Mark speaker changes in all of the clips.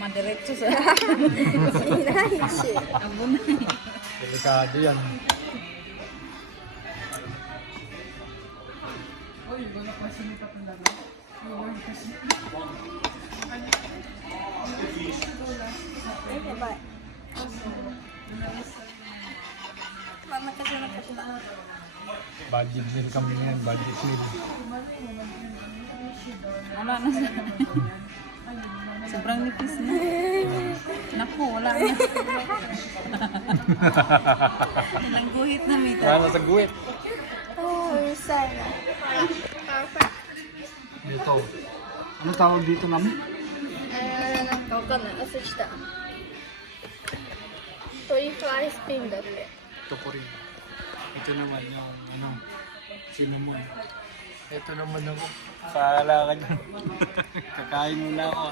Speaker 1: madiretso sa...
Speaker 2: Inay,
Speaker 1: shit. Abunay.
Speaker 3: Delikado yan.
Speaker 2: Uy, wala pa sinita pang dami. Wala pa sinita. Okay, bye. Mama, kasi nakatulog.
Speaker 3: Budget meal kami ngayon, budget meal.
Speaker 1: Wala na sa. Sobrang nipis na. Naku, wala na. Ilang guhit na mita.
Speaker 3: Wala na sa guwit.
Speaker 2: あーうるさいな
Speaker 3: Dito. Ano tawag dito namin?
Speaker 2: えー、なんかわかんない忘
Speaker 3: Ito naman yung ano, cinnamon. Ito naman ako. Paala ka dyan. Kakain muna ako.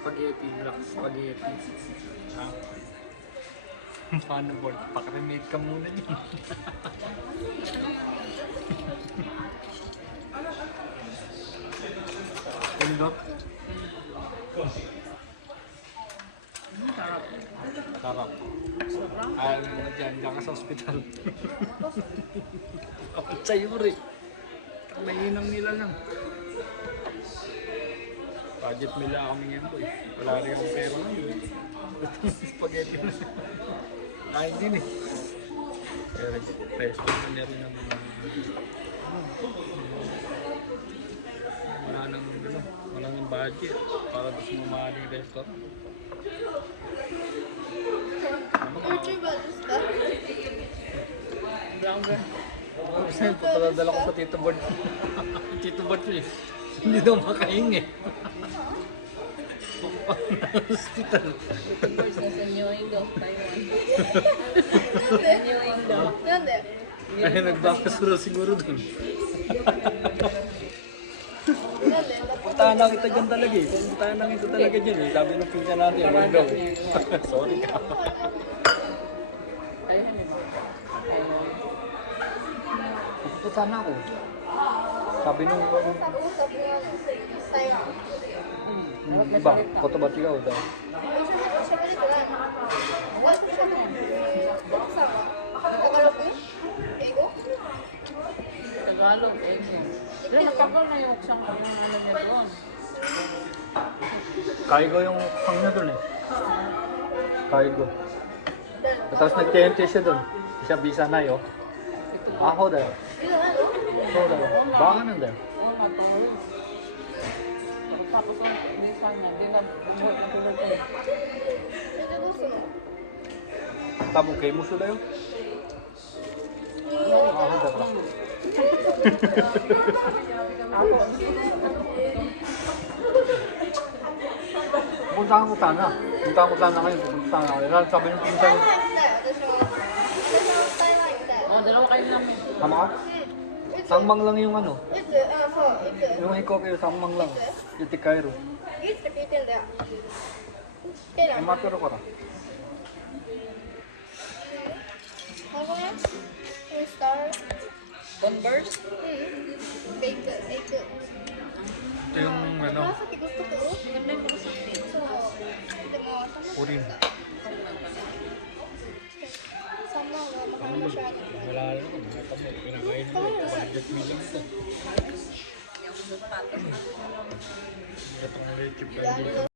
Speaker 3: spaghetti, black spaghetti. Ha? Paano board? Pakremate ka muna dyan. Pindot. Sarap. Ayaw mo na dyan, dyan ka sa ospital. Kapag sa'yo rin. Mainam nila lang. Budget nila kami ngayon boy. Wala rin akong pera lang yun. Spaghetti na. Kain din eh. Pero na rin ang mga wala nang ano, wala nang budget para mas mamahal yung restaurant. Kasi papadala ko sa Tito Bert. Tito Bert eh. Hindi daw
Speaker 2: makaing eh. hospital.
Speaker 3: Ay, nagbakas na siguro dun. Pumuntahan ito dyan talaga eh. Pumuntahan lang ito talaga dyan eh. Sabi ng pinsan natin, ano daw. Sorry ka. Pupuntahan ako. Sabi nung...
Speaker 2: Hmm,
Speaker 3: iba,
Speaker 2: koto ba sigaw daw?
Speaker 1: Tagalog, eh. Pero matagal na yung uksang yung ano niya doon.
Speaker 3: Kaigo yung uksang niya doon eh. Kaigo. Tapos nag-TNT siya doon. Siya bisa na
Speaker 2: yun. Aho da yo. Ah,
Speaker 3: so da yo. Bağının da
Speaker 1: yo. Olmaz doğru. Tapos
Speaker 2: nisanlar.
Speaker 3: Dila kay musu da. Pupunta kang Mutana. Pupunta kang Mutana ngayon. Pupunta kang Mutana. Sabi ng pinsan.
Speaker 1: Oh, dalawa kayo lang.
Speaker 3: Tama ka? Sangmang lang yung ano. Yung hiko kayo, sangmang lang. Iti Cairo.
Speaker 2: Ang
Speaker 3: maturo ko na.
Speaker 2: Ako na? Yung star?
Speaker 1: Converse?
Speaker 2: Mm. They could, they could.
Speaker 3: Ito yung ano?
Speaker 2: Sabi gusto ko.
Speaker 1: Ganda yung
Speaker 3: sakin.
Speaker 2: So, ito mo. Purin. Sama nga, mahal siya.
Speaker 3: Wala lang. Nakita mo. Pinakain mo. Budget mo lang ito. Ito ang
Speaker 2: native